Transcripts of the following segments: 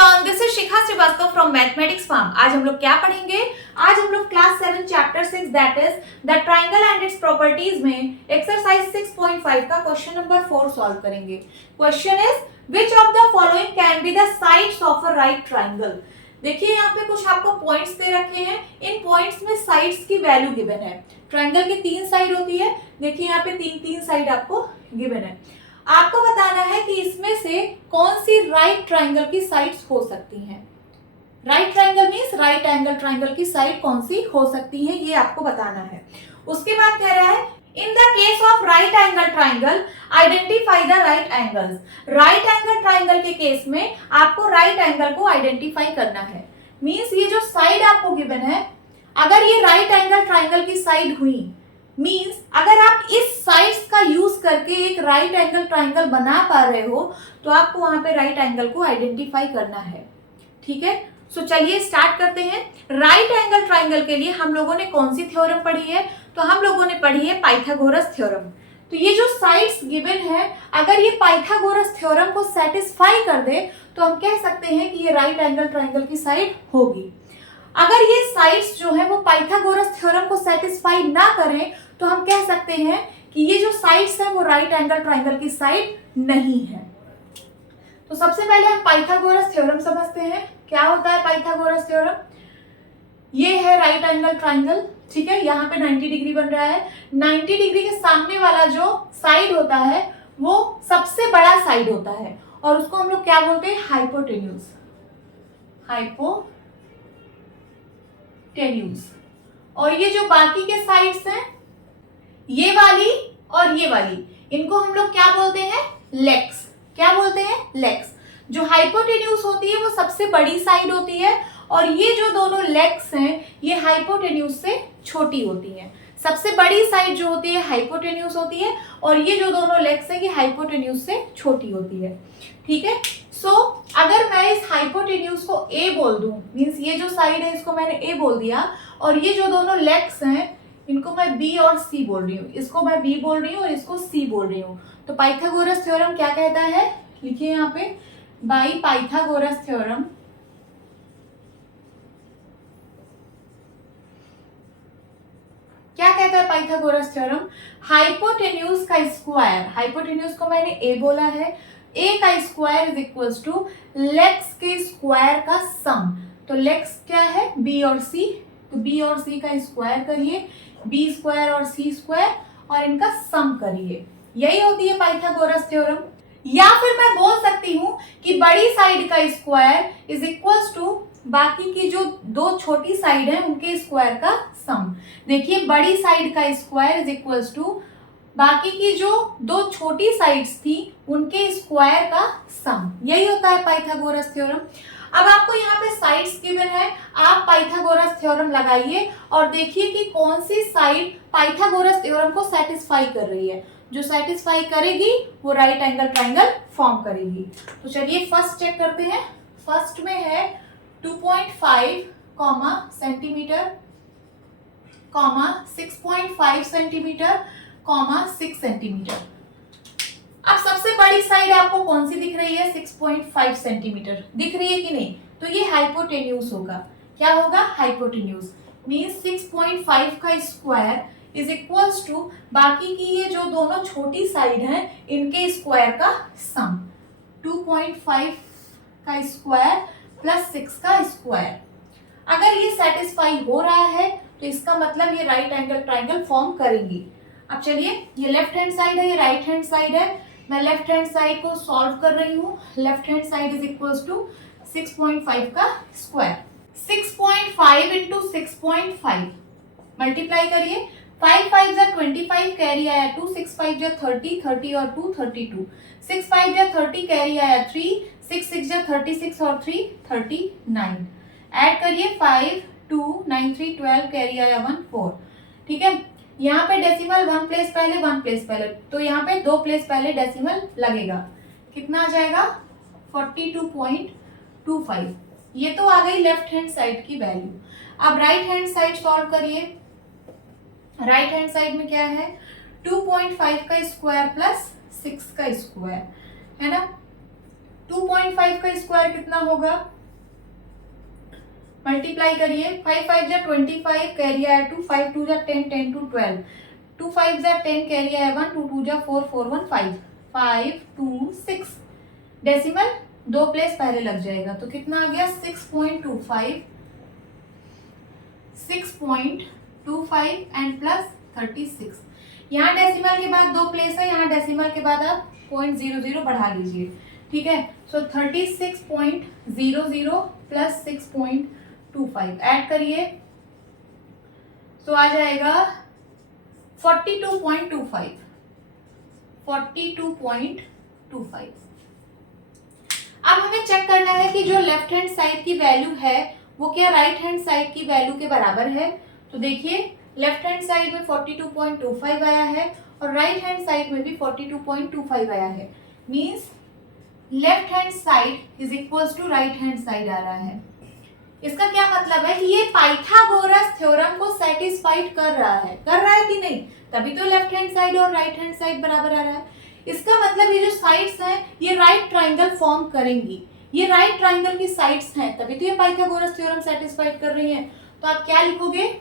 Everyone, this is Shikha Srivastava from mathematics farm. आज हम लोग क्या पढ़ेंगे? आज हम लोग class 7 chapter 6 that is the triangle and its properties में एक्सरसाइज 6.5 का क्वेश्चन नंबर 4 सॉल्व करेंगे। Question is which of the following can be the sides of a right triangle. देखिए यहाँ पे कुछ आपको पॉइंट्स दे रखे हैं, इन पॉइंट्स में साइड्स की वैल्यू गिवन है। ट्रायंगल की 3 साइड होती है, देखिए यहाँ पे तीन साइड आपको गिवन है। आपको बताना है कि इसमें से कौन सी राइट ट्रायंगल की साइड्स हो सकती हैं। Right triangle means right angle triangle की साइड कौन सी हो सकती है, ये आपको बताना है। उसके बाद कह रहा है in the case of right angle triangle identify the right angles. Right angle triangle के केस में आपको राइट एंगल को आइडेंटिफाई करना है। मींस ये जो साइड आपको गिवन है, अगर ये राइट एंगल ट्रायंगल की साइड हुई, मींस अगर आप इस साइड्स का यूज करके एक राइट एंगल ट्रायंगल बना पा रहे हो तो आपको वहां पे राइट एंगल को आइडेंटिफाई करना है। ठीक है, सो चलिए स्टार्ट करते हैं। राइट एंगल ट्रायंगल के लिए हम लोगों ने कौन सी थ्योरम पढ़ी है? तो हम लोगों ने पढ़ी है पाइथागोरस थ्योरम। तो ये जो साइड्स गिवन है, अगर ये पाइथागोरस थ्योरम को सेटिस्फाई कर दे तो हम कह सकते हैं कि ये राइट एंगल ट्रायंगल की साइड होगी। अगर ये साइड्स जो है वो पाइथागोरस थ्योरम को सेटिस्फाई ना करें तो हम कह सकते हैं कि ये जो साइड्स है वो राइट एंगल ट्रायंगल की साइड नहीं है। तो सबसे पहले हम पाइथागोरस थ्योरम समझते हैं। क्या होता है पाइथागोरस थ्योरम? ये है राइट एंगल ट्रायंगल, ठीक है, यहाँ पे 90 डिग्री बन रहा है। 90 डिग्री के सामने वाला जो साइड होता है वो सबसे बड़ा साइड होता है और उसको हम लोग क्या बोलते हैं? हाइपोटेन्यूज। और ये जो बाकी के साइड्स हैं, ये वाली और ये वाली, इनको हम लोग क्या बोलते हैं? लेग्स। क्या बोलते हैं? लेग्स। जो हाइपोटेन्यूज होती है वो सबसे बड़ी साइड होती है और ये जो दोनों लेग्स हैं ये हाइपोटेन्यूज से छोटी होती हैं। सबसे बड़ी साइड जो होती है हाइपोटेन्यूज होती है और ये जो दोनों लेग्स हैं ये हाइपोटेन्यूज से छोटी होती है। ठीक है, सो अगर मैं इस हाइपोटेन्यूज को ए बोल दूं, मींस ये जो साइड है इसको मैंने ए बोल दिया और ये जो दोनों लेग्स हैं इनको मैं बी और सी बोल रही हूँ, इसको मैं बी बोल रही हूँ और इसको सी बोल रही हूँ। तो पाइथागोरस थ्योरम क्या कहता है? लिखिए यहाँ पे, बाय पाइथागोरस थ्योरम क्या कहता है पाइथागोरस थ्योरम? हाइपोटेन्यूज का स्क्वायर, हाइपोटेन्यूज को मैंने ए बोला है, ए का square is equals two legs के स्क्वायर का सम। तो लेग्स क्या है? बी और सी, तो बी और सी का स्क्वायर करिए, बी स्क्वायर और सी स्क्वायर और इनका सम करिए। यही होती है पाइथागोरस थ्योरम। या फिर मैं बोल सकती हूँ कि बड़ी साइड का स्क्वायर इज इक्वल्स टू बाकी की जो दो छोटी साइड है उनके स्क्वायर का सम। देखिए, बड़ी साइड का स्क्वायर इज इक्वल्स टू बाकी की जो दो छोटी साइड्स थी उनके स्क्वायर का सम। यही होता है पाइथागोरस थ्योरम। अब आपको यहाँ पे साइड्स गिवन है, आप पाइथागोरस थ्योरम लगाइए और देखिए कि कौन सी साइड पाइथागोरस थ्योरम को सेटिस्फाई कर रही है। जो सेटिस्फाई करेगी वो राइट एंगल ट्रायंगल फॉर्म करेगी। तो चलिए फर्स्ट चेक करते हैं। फर्स्ट में है 2.5 सेंटीमीटर, 6.5 सेंटीमीटर, 6 सेंटीमीटर। अब सबसे बड़ी साइड आपको कौन सी दिख रही है? 6.5 सेंटीमीटर दिख रही है कि नहीं? तो ये हाइपोटेन्यूज होगा। क्या होगा? हाइपोटेन्यूज। मींस 6.5 का स्क्वायर इज इक्वल्स टू बाकी की ये जो दोनों छोटी साइड हैं इनके स्क्वायर का सम। 2.5 का स्क्वायर प्लस 6 का स्क्वायर। अगर ये सेटिस्फाई हो रहा है तो इसका मतलब ये राइट एंगल ट्रायंगल फॉर्म करेंगी। अब चलिए, ये लेफ्ट हैंड साइड है, ये राइट हैंड साइड है। मैं लेफ्ट हैंड साइड को सॉल्व कर रही हूँ। Left hand side is equals to 6.5 का स्क्वायर। 6.5 इंटू 6.5 मल्टीप्लाई करिए। 5 5 जा 25 कैरी आया 2, 6 5 जा 30, 30 और 2 32, 6 5 जा 30 कैरी आया 3, 6 6 जा 36 और 3 39। ऐड करिए 5 2 9 3 12 कैरी आया 1 4। ठीक है, यहाँ पे डेसिमल 1 प्लेस पहले 1 प्लेस पहले, तो यहाँ पे 2 प्लेस पहले डेसिमल लगेगा। कितना आ जाएगा? 42.25। ये तो आ गई लेफ्ट हैंड साइड की वैल्यू। अब राइट हैंड साइड सॉल्व करिए। राइट हैंड साइड में क्या है? 2.5 का स्क्वायर प्लस 6 का स्क्वायर है ना। 2.5 का स्क्वायर कितना होगा, मल्टीप्लाई करिए, 5 5 जा 25, कैरी आया 2, 5 2 जा 10, 10 2 12, 2 5 जा 10, कैरी आया 1, 2 2 जा 4, 4 1 5, 5 2 6, डेसिमल 2 प्लेस पहले लग जाएगा तो कितना आ गया 6.25, 6.25 एंड प्लस 36। यहाँ डेसिमल के बाद 2 प्लेस है, यहाँ डेसिमल के बाद आप 0.00 बढ़ा लीजिए, ठीक है। सो 36.00 प्लस 6.25 ऐड करिए, तो आ जाएगा 42.25, 42.25। अब हमें चेक करना है कि जो लेफ्ट हैंड साइड की वैल्यू है वो क्या राइट हैंड साइड की वैल्यू के बराबर है। तो देखिए लेफ्ट हैंड साइड में 42.25 आया है और राइट हैंड साइड में भी 42.25 आया है, means left hand side is equals to right hand side आ रहा है। इसका क्या मतलब है कि ये पाइथागोरस थ्योरम को सेटिस्फाइड कर रहा है कि नहीं, तभी तो लेफ्ट हैंड साइड और राइट हैंड साइड बराबर आ रहा है। इसका मतलब ये जो साइड्स हैं ये राइट ट्राइंगल फॉर्म करेंगी, ये राइट ट्राइंगल की साइड्स हैं, तभी तो ये पाइथागोरस थ्योरम सेटिस्फाइड कर रही हैं। तो आप क्या लिखोगे,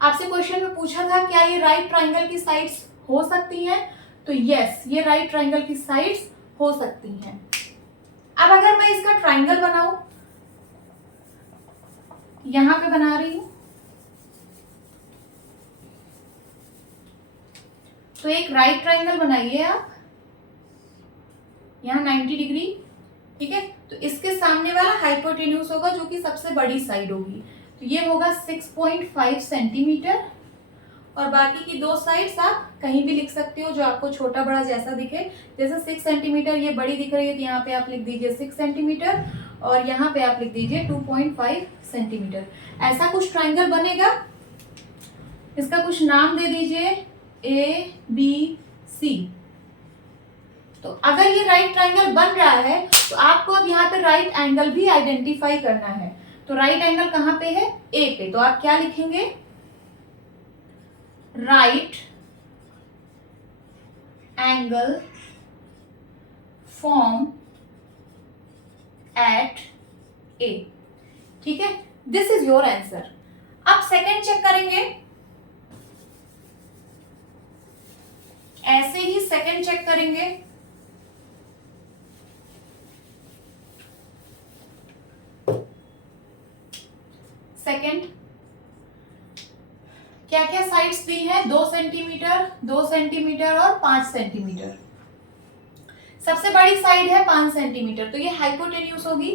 आपसे क्वेश्चन में पूछा था क्या ये राइट ट्राइंगल की साइड्स हो सकती हैं, तो यस ये राइट ट्राइंगल की साइड्स हो सकती हैं। अब अगर मैं इसका ट्राइंगल बनाऊं, यहां पे बना रही हूं, तो एक राइट ट्राइंगल बनाइए आप, यहाँ 90 डिग्री, ठीक है। तो इसके सामने वाला हाइपोटेन्यूज होगा जो कि सबसे बड़ी साइड होगी, तो ये होगा 6.5 सेंटीमीटर और बाकी की दो साइड्स आप कहीं भी लिख सकते हो जो आपको छोटा बड़ा जैसा दिखे। जैसे 6 सेंटीमीटर ये बड़ी दिख रही है तो यहाँ पे आप लिख दीजिए 6 सेंटीमीटर और यहाँ पे आप लिख दीजिए 2.5 सेंटीमीटर। ऐसा कुछ ट्राइंगल बनेगा, इसका कुछ नाम दे दीजिए ABC। तो अगर ये राइट ट्राइंगल बन रहा है तो आपको अब यहाँ पे राइट एंगल भी आइडेंटिफाई करना है। तो राइट एंगल कहाँ पे है, ए पे, तो आप क्या लिखेंगे, राइट एंगल फॉर्म एट ए, ठीक है। This is your answer. अब सेकंड चेक करेंगे, ऐसे ही सेकंड चेक करेंगे। सेकंड क्या क्या साइड्स दी है, 2 सेंटीमीटर, 2 सेंटीमीटर और 5 सेंटीमीटर। सबसे बड़ी साइड है 5 सेंटीमीटर, तो ये हाइपोटेन्यूज होगी,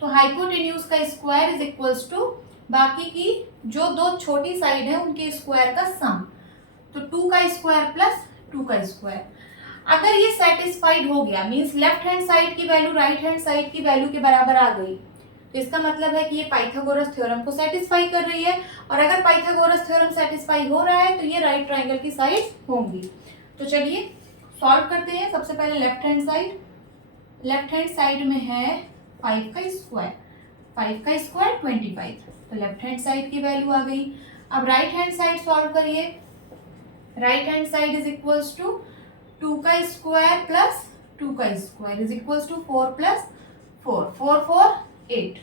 तो हाइपोटेन्यूज का स्क्वायर इज इक्वल्स टू बाकी की जो दो छोटी साइड है उनके स्क्वायर का सम, तो 2 का स्क्वायर प्लस 2 का स्क्वायर। अगर ये सेटिस्फाइड हो गया, मींस लेफ्ट हैंड साइड की वैल्यू राइट हैंड साइड की वैल्यू के बराबर आ गई, तो इसका मतलब है कि ये पाइथागोरस थ्योरम को सेटिस्फाई कर रही है। और अगर पाइथागोरस थ्योरम सेटिस्फाई हो रहा है तो ये राइट ट्राइंगल की साइड्स होंगी। तो चलिए सॉल्व करते हैं। सबसे पहले left hand side, left hand side में है 5 का स्क्वायर, 5 का स्क्वायर 25, तो लेफ्ट हैंड साइड की वैल्यू आ गई। अब राइट हैंड साइड सॉल्व करिए, right hand side is equals to 2 का स्क्वायर प्लस 2 का square is equals to 4 plus 4, 4 4 8,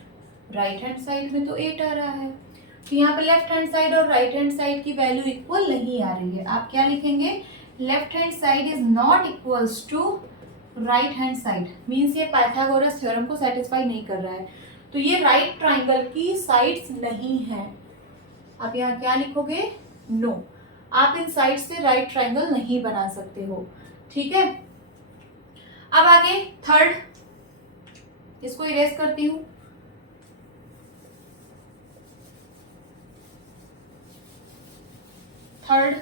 right hand side में तो 8 आ रहा है, तो यहाँ पे लेफ्ट हैंड साइड और राइट हैंड साइड की वैल्यू इक्वल नहीं आ रही है। आप क्या लिखेंगे, left hand side is not equals to right hand side, means ये पाइथागोरस थ्योरम को सेटिस्फाई नहीं कर रहा है, तो ये राइट ट्राइंगल की साइड्स नहीं है। आप यहाँ क्या लिखोगे, नो, आप इन साइड से राइट ट्राइंगल नहीं बना सकते हो, ठीक है। अब आगे थर्ड, इसको इरेज करती हूं। थर्ड,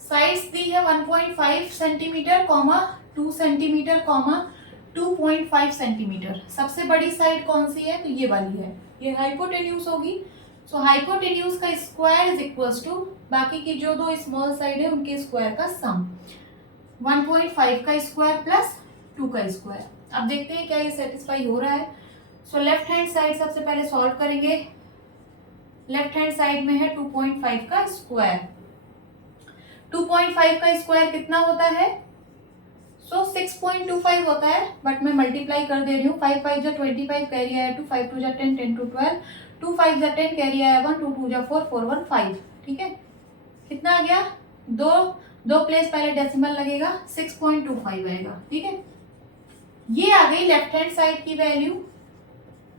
साइड्स दी है 1.5 सेंटीमीटर, 2 सेंटीमीटर, 2.5 सेंटीमीटर। सबसे बड़ी साइड कौन सी है, तो ये वाली है, ये हाइपोटेन्यूज होगी। सो हाइपोटेन्यूज का स्क्वायर इज इक्वल्स टू बाकी की जो दो स्मॉल साइड है उनके स्क्वायर का सम, 1.5 का स्क्वायर प्लस 2 का स्क्वायर। अब देखते हैं क्या ये सेटिस्फाई हो रहा है। सो लेफ्ट हैंड साइड सबसे पहले सॉल्व करेंगे, लेफ्ट हैंड साइड में है 2.5 का स्क्वायर, 2.5 का स्क्वायर कितना होता है? 6.25 होता है, बट मैं मल्टीप्लाई कर दे रही हूँ। 5 5 जा 25 कैरी आया 2, 5 2 जा 10, 10 2 12, 2 5 जा 10 कैरी आया 1, 2 2 जा 4, 4 1 5। ठीक है, कितना आ गया? दो प्लेस पहले डेसिमल लगेगा, 6.25 आएगा। ठीक है, ये आ गई लेफ्ट हैंड साइड की वैल्यू।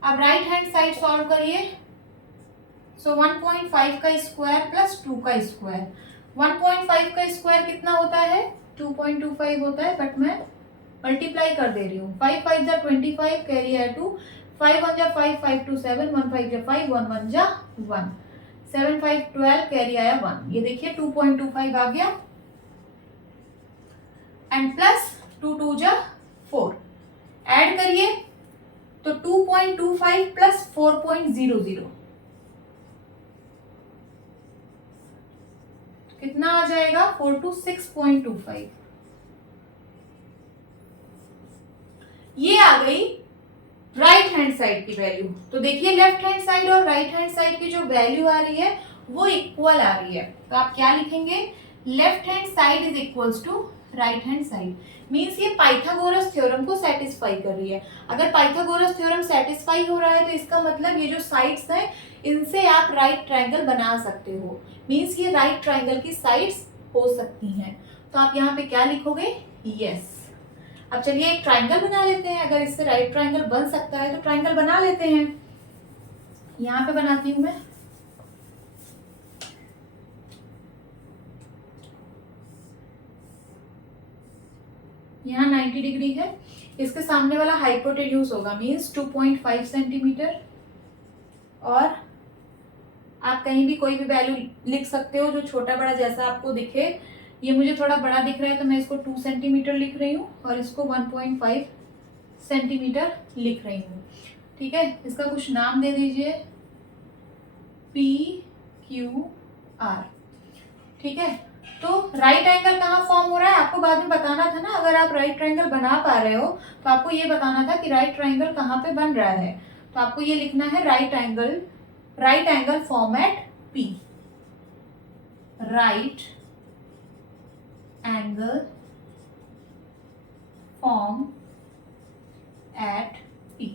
अब राइट हैंड साइड सॉल्व करिए। 1.5 का स्क्वायर प्लस 2 का स्क्वायर। 1.5 का स्क्वायर कितना होता है? 2.25 होता है, बट मैं मल्टीप्लाई कर दे रही हूँ। 5 5 जा 25 कैरी है 2, 5 1 जा 5, 5 2 7, 1 5 जा 5, 1 1 जा 1, 7 5 12 कैरी आया 1। ये देखिए 2.25 आ गया, एंड प्लस 2 2 जा 4, ऐड करिए तो 2.25 प्लस 4.00 कितना आ जाएगा? 4 to 6.25। ये आ गई राइट हैंड साइड की वैल्यू। तो देखिए लेफ्ट हैंड साइड और राइट हैंड साइड की जो वैल्यू आ रही है वो इक्वल आ रही है। तो आप क्या लिखेंगे? Left hand side is equals to right hand side. Means ये पाइथागोरस थ्योरम को सेटिस्फाई कर रही है। अगर पाइथागोरस थ्योरम सेटिस्फाई हो रहा है तो इसका मतलब ये जो साइड्स हैं इनसे आप राइट ट्रायंगल बना सकते हो। मीन्स ये राइट ट्रायंगल की साइड्स हो सकती हैं। तो आप यहाँ पे क्या लिखोगे? यस। अब चलिए एक ट्रायंगल बना लेते हैं। अगर इससे राइट ट्रायंगल बन सकता है तो ट्रायंगल बना लेते हैं। यहाँ पे बनाती हूँ मैं। यहाँ 90 डिग्री है, इसके सामने वाला हाइपोटेन्यूज होगा, मीन्स 2.5 सेंटीमीटर। और आप कहीं भी कोई भी वैल्यू लिख सकते हो जो छोटा बड़ा जैसा आपको दिखे। ये मुझे थोड़ा बड़ा दिख रहा है तो मैं इसको 2 सेंटीमीटर लिख रही हूँ और इसको 1.5 सेंटीमीटर लिख रही हूँ। ठीक है, इसका कुछ नाम दे दीजिए, PQR। ठीक है, तो राइट एंगल कहाँ फॉर्म हो रहा है आपको बाद में बताना था ना। अगर आप राइट ट्रायंगल बना पा रहे हो तो आपको ये बताना था कि राइट ट्रायंगल कहाँ पे बन रहा है। तो आपको ये लिखना है right angle form at P। Right angle form at P।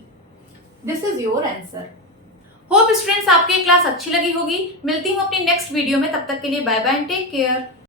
This is your answer. Hope students आपको ये क्लास अच्छी लगी होगी। मिलती हूँ अपनी नेक्स्ट वीडियो में, तब तक के लिए bye bye and take care.